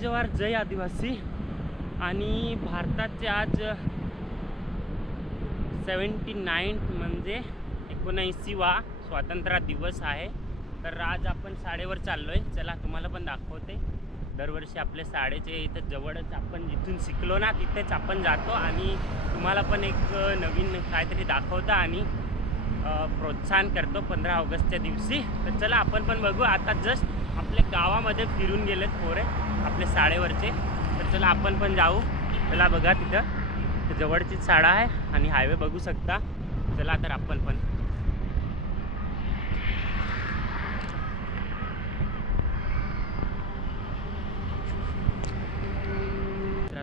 जवार जय आदिवासी. आणि भारताचे आज 79 म्हणजे 79वा स्वातंत्र्य दिवस आहे. तर आज आपण शाळेवर चाललो आहे. चला तुम्हाला पण दाखवते. दरवर्षी आपले शाळेचे इथं जवळच आपण जिथून शिकलो ना तिथेच आपण जातो आणि तुम्हाला पण एक नवीन काहीतरी दाखवता आणि प्रोत्साहन करतो 15 ऑगस्टच्या दिवशी. तर चला आपण पण बघू. आता जस्ट आपल्या गावामध्ये फिरून गेलेत पोरे आपले शाळेवरचे. तर चला आपण पण जाऊ. चला बघा तिथं जवळचीच शाळा आहे आणि हायवे बघू शकता. चला तर आपण पण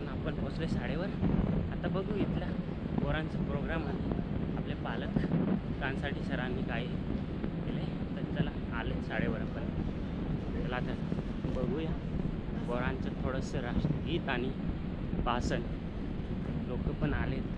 आपण पोचले शाळेवर. आता बघू इथल्या पोरांचा प्रोग्राम आहे. आपले पालक त्यांसाठी सरांनी काय केले. तर चला आले शाळेवर आपण. चला तर बघूया पोरांचं थोडंसं राष्ट्रगीत आणि भाषण. लोक पण आलेत.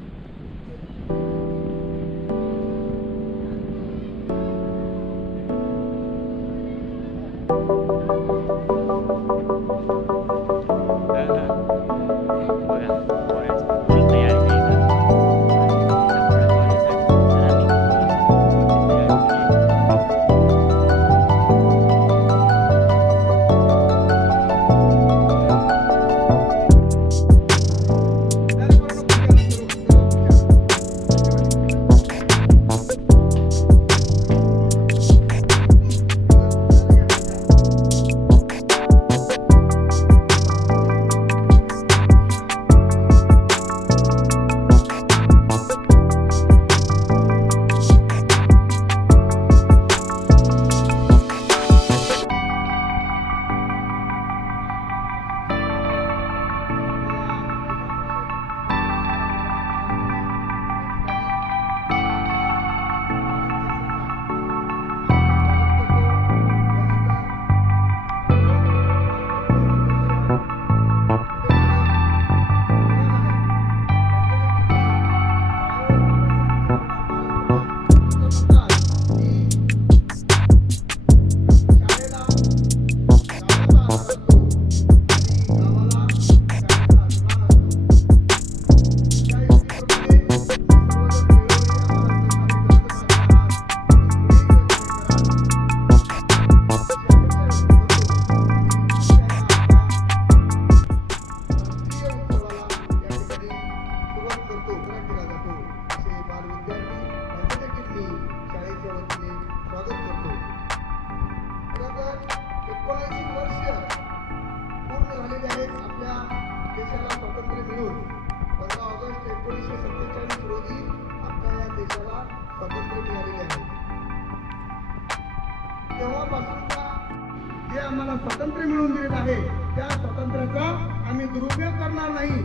जे आम्हाला स्वातंत्र्य मिळवून दिलेलं आहे त्या स्वातंत्र्याचा आम्ही दुरुपयोग करणार नाही.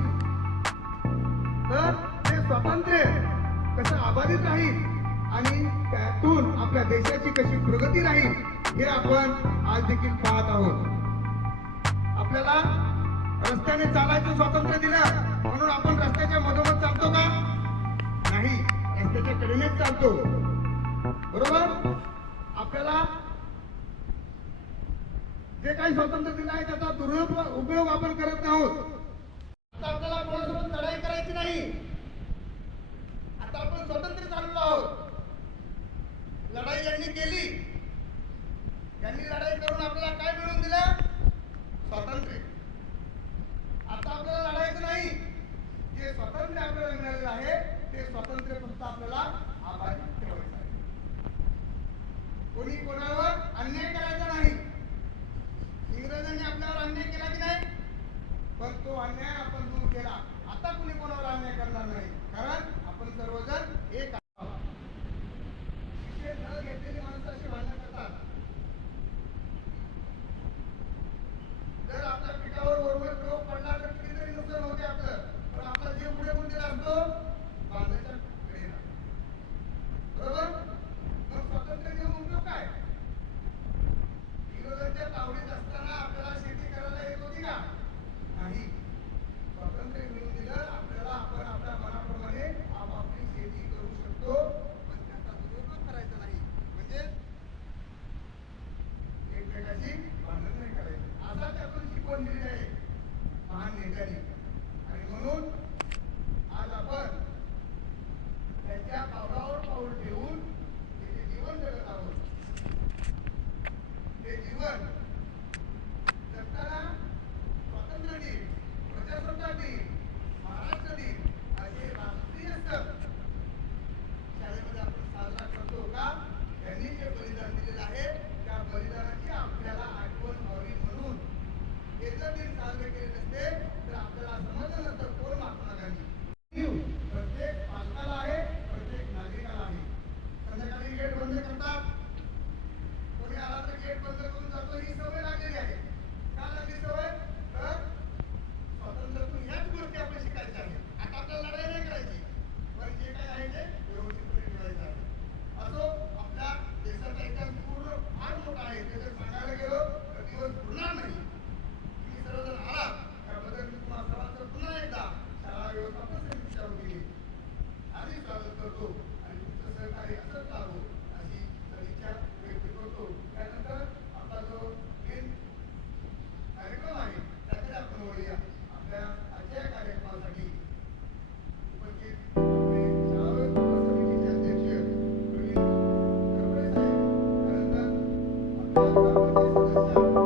तर ते स्वातंत्र्य कसं अबाधित राहील आणि त्यातून आपल्या देशाची कशी प्रगती राहील हे आपण आज देखील पाहत आहोत. आपल्याला रस्त्याने चालायचं स्वातंत्र्य दिलं म्हणून आपण रस्त्याच्या मधोमध चालतो का? नाही, रस्त्याच्या कडेनेच चालतो. बरोबर. आपल्याला जे काही स्वातंत्र्य दिलं आहे त्याचा दुरुपयोग आपण करत आहोत. आता आपल्याला कोणासोबत लढाई करायची नाही. आता आपण स्वतंत्र चाललो आहोत. लढाई यांनी केली. यांनी लढाई करून आपल्याला काय मिळवून दिलं? स्वातंत्र्य. आता आपल्याला लढायचं नाही. जे स्वातंत्र्य आपल्याला मिळालेलं आहे ते स्वातंत्र्य फक्त आपल्याला अबाधित ठेवायचं आहे. कोणी कोणावर अन्याय करायचा नाही. इंग्रजांनी आपल्यावर अन्याय केला की नाही, पण तो अन्याय आपण दूर केला. आता कुणी कोणावर अन्याय करणार नाही, कारण आपण सर्वजण एक आहोत. शिक्षण न घेतलेली माणसं अशी भांडण करतात. जर आपल्या पिठावर वरवर प्रयोग पडला तर कितीतरी नुकसान होते आपलं, पण आपला जीव पुढे कोण दिला असतो? बांधायच्या कडेला. बरोबर. मग स्वातंत्र्य घेऊन उपयोग काय? इंग्रजांच्या तावडीत असताना आपल्याला शेती करायला येत होती का? नाही. स्वातंत्र्य मिळवून दिलं आपल्याला. आपण आपल्या मनाप्रमाणे आपापली शेती करू शकतो. महान नेत्यांनी. आणि म्हणून आज आपण त्यांच्या पावलावर पाऊल ठेवून ते जे जीवन जगत आहोत, ते जीवन जगताना स्वातंत्र्य दिन, प्रजासत्ताक दिन, महाराष्ट्र दिन असे राष्ट्रीय सण शाळेमध्ये आपण साजरा करतो का? त्यांनी जे बलिदान दिलेलं आहे त्या बलिदानाची आपल्याला आठवण व्हावी म्हणून हे जर दिन साजरे केले नसते तर आपल्याला समजलं नसतं कोण महात्मा गांधी. प्रत्येक पालकाला आहे, प्रत्येक नागरिकाला आहे. संध्याकाळी गेट बंद करतात, कोणी आला तर गेट बंद करून जातो. ही सवय लागलेली आहे. का लागली सवय? तर स्वातंत्र्यातून ह्याच गोष्टी आपण शिकायच्या आहेत. आता आपल्याला लढाई नाही करायची, पण जे काही आहे ते व्यवस्थितपणे ठेवायचं आहे. असो, आपल्या देशाचा इतिहास पूर्ण फार मोठा आहे. ते जर सांगायला गेलो तर दिवस पुरणार नाही. तुम्ही सर्वजण आलात त्याबद्दल मी तुम्हाला सर्वांचं पुन्हा एकदा शाळा व्यवस्थापन समितीच्या वतीने आधी स्वागत करतो आणि तुमचं सहकार्य असंच लाभो अशी सदिच्छा व्यक्त करतो. त्यानंतर आपला जो मेन कार्यक्रम आहे त्याकडे आपण वळूया. आपल्या आजच्या कार्यक्रमासाठी उपस्थित आपले शाळा व्यवस्थापन समितीचे अध्यक्ष प्रवीण करपळे साहेब, त्यानंतर आपल्या ग्रामपंचायत सदस्य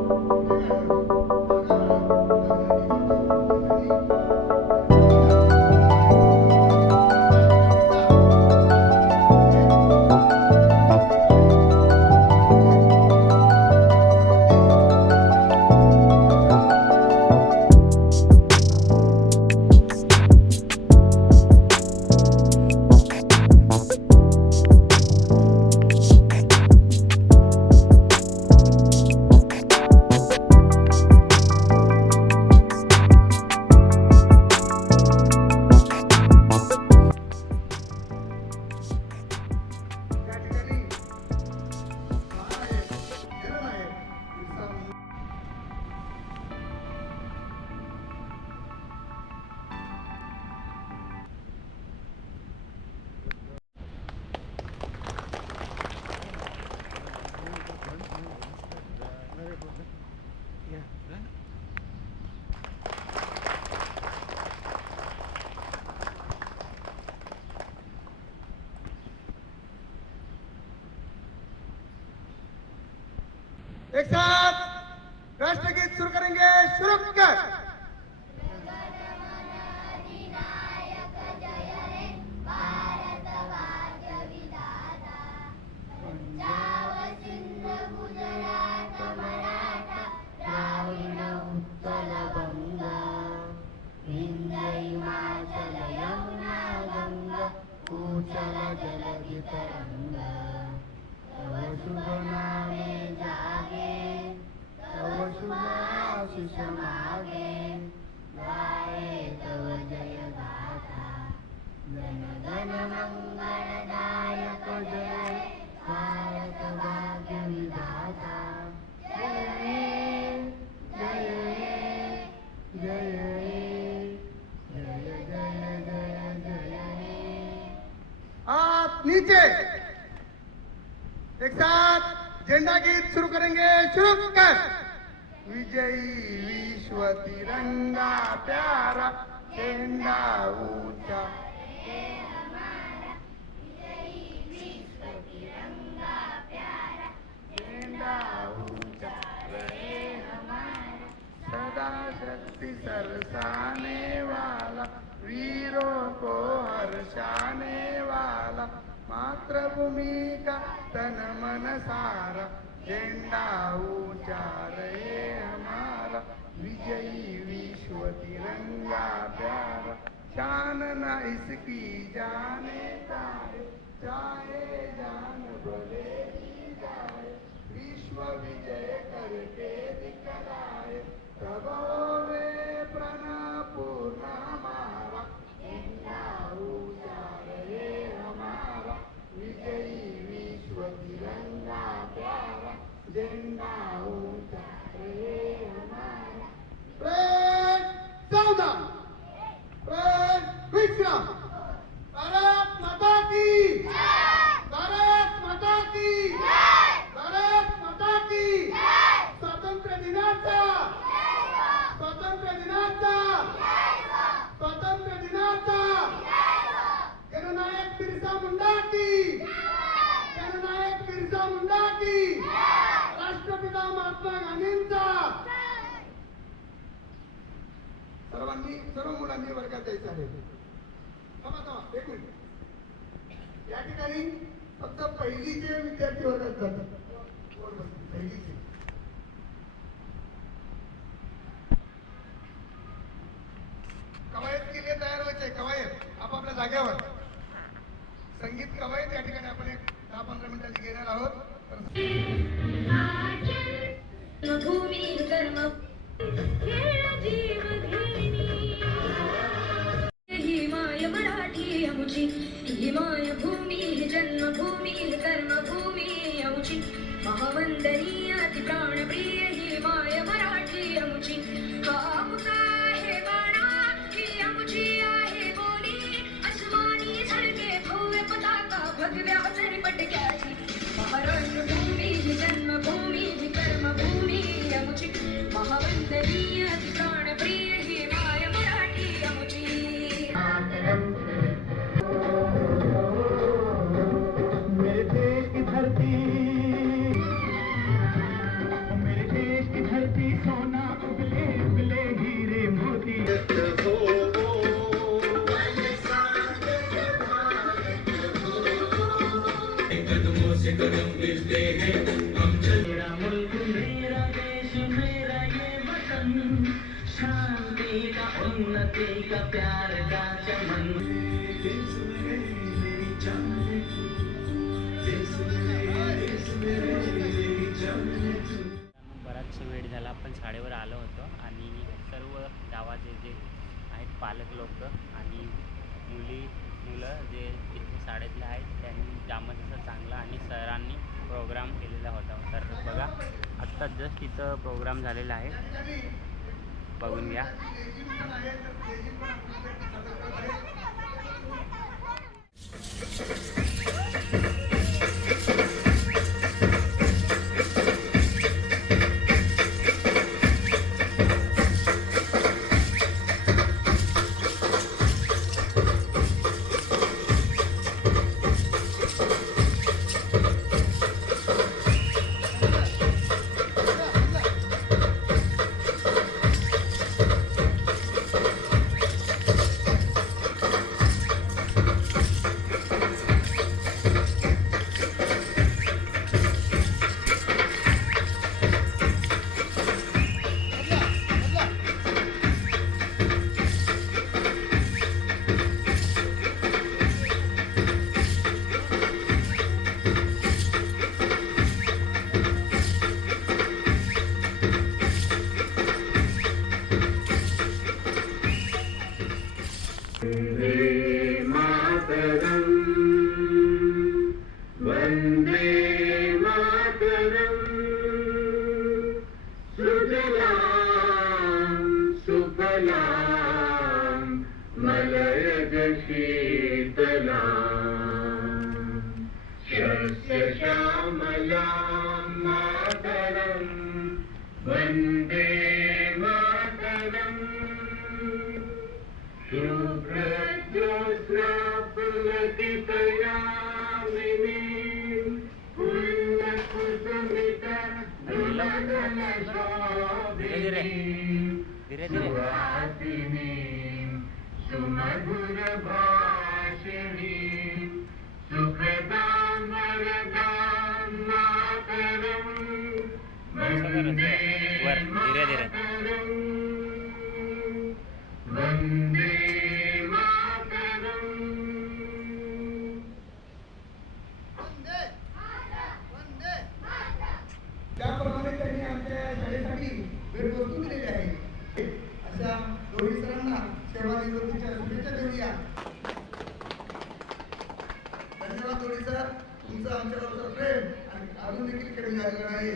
एक साथ राष्ट्रगीत शुरू करेंगे. शुरू कर. नीचे. एक साथ झंडा गीत शुरू करेंगे. शुरू कर. विजयी विश्व तिरंगा प्यारा, झंडा ऊंचा रहे हमारा, सदा शक्ति सरसाने वाला, वीरों को हर्षाने वाला, मातृभूमि का तन मन सारा, झंडा ऊंचा रहे हमारा, विजयी विश्व तिरंगा प्यारा, शान न इसकी जाने जाए, चाहे जान भले ही जाए, विश्व विजय करके दिखलाए, तब होवे प्रण पूर्ण हमारा, झंडा ऊंचा रहे हमारा, विजयी विश्व तिरंगा प्यारा, झंडा ऊंचा रहे हमारा. प्रेम सावधान, प्रेम विश्राम. भारत माता की, भारत माता की, भारत माता की. स्वातंत्र्य दिनाचा, स्वातंत्र्य दिनाचा सर्व मुलांनी वर्गात यायचं आहे. थांबा एक मिनिट. या ठिकाणी फक्त पहिलीचे विद्यार्थी वर्गात जातात. पहिलीचे कवायत के लिए तयार व्हायचे. कवायत आपापल्या जागेवर संगीत कवायत या ठिकाणी आपण एक 10-15 मिनिटाची घेणार आहोत. भूमी कर्म हिमाय मराठी अमुची हिमाय भूमी जन्मभूमी कर्मभूमी अमुची महावंदनीय अति प्राणप्रिय हिमाय मराठी अमुची आमचा आहे बाणा ही अमुची आहे बोली अस्मानी झळके भव्य पताका भगव्या पटक्याची महाराष्ट्र भूमी जन्मभूमी कर्मभूमी अमुची महावंदनीय अति प्राणप्रिय हिमाय मराठी अमुची मेरे देश की धरती, मेरे देश की धरती सोना उगले उगले हीरे मोती कदमों से कदम मिलते हैं हम चल. मेरा मुल्क मेरा देश मेरा ये वतन शांति का उन्नति का प्यार का चमन. देश मेरी जान है तू, देश मेरी जान है तू. बराचसा वेळ झाला, आपण शाळेवर आलो होतो आणि सर्व गावाचे जे आहेत पालक लोक आणि मुलं जे इथे शाळेतले आहेत त्यांनी जामच असं चांगला आणि सरांनी प्रोग्राम केलेला होता. तर बघा आत्ता जस्ट इथं प्रोग्राम झालेला आहे, बघून घ्या. धीरे धीरे सुमधुर भाषिणी सुखदां वरदां मातरं वन्दे वर धीरे धीरे वन्दे मातरं. त्याप्रमाणे त्यांनी आमच्या शाळेसाठी भेटवस्तू दिलेली आहे. अशा दोन्ही सरांना सेवानिवृत्तीच्या शुभेच्छा देऊया. धन्यवाद दोन्ही सर, तुमचं आमच्याबरोबर प्रेम आणि अजून देखील कमी झालेलं नाही.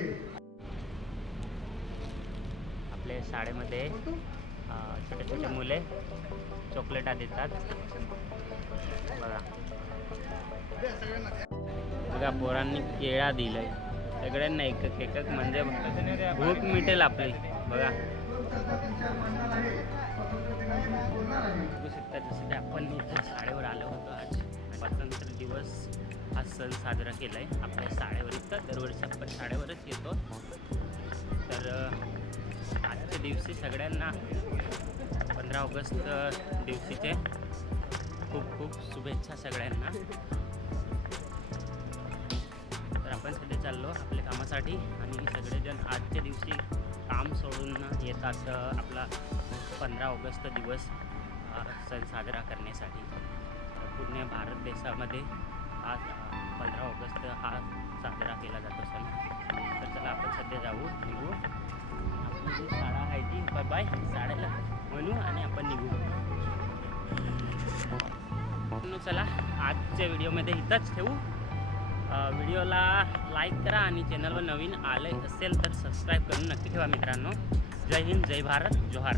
आपल्या शाळेमध्ये छोटे छोटे मुले चॉकलेटा देतात. बघा पोरांनी केळा दिलंय सगळ्यांना एक एक म्हणजे भूक मिटेल आपली. बघा बघू शकता जसं की आपण इथे शाळेवर आलो होतो. आज स्वातंत्र्य दिवस हा सण साजरा केला आहे आपल्या शाळेवर. इथं दरवर्षी आपण शाळेवरच येतो. तर आजच्या दिवशी सगळ्यांना 15 ऑगस्ट दिवशीचे खूप खूप शुभेच्छा सगळ्यांना. तर आपण सध्या चाललो आपल्या कामासाठी आणि सगळेजण आजच्या दिवशी काम सोडून येतात आपला 15 ऑगस्ट दिवस सण साजरा करण्यासाठी. पूर्ण भारत देशामध्ये हा 15 ऑगस्ट हा साजरा केला जातो सण. तर चला आपण सध्या जाऊ निघू. आपली जी शाळा आहे ती बाय बाय शाळेला म्हणू आणि आपण निघू. चला आजच्या व्हिडिओमध्ये इथंच ठेवू. व्हिडिओला लाईक करा आणि चॅनलवर नवीन आले असेल तर सबस्क्राईब करून नक्की ठेवा मित्रांनो. जय हिंद, जय भारत, जोहार.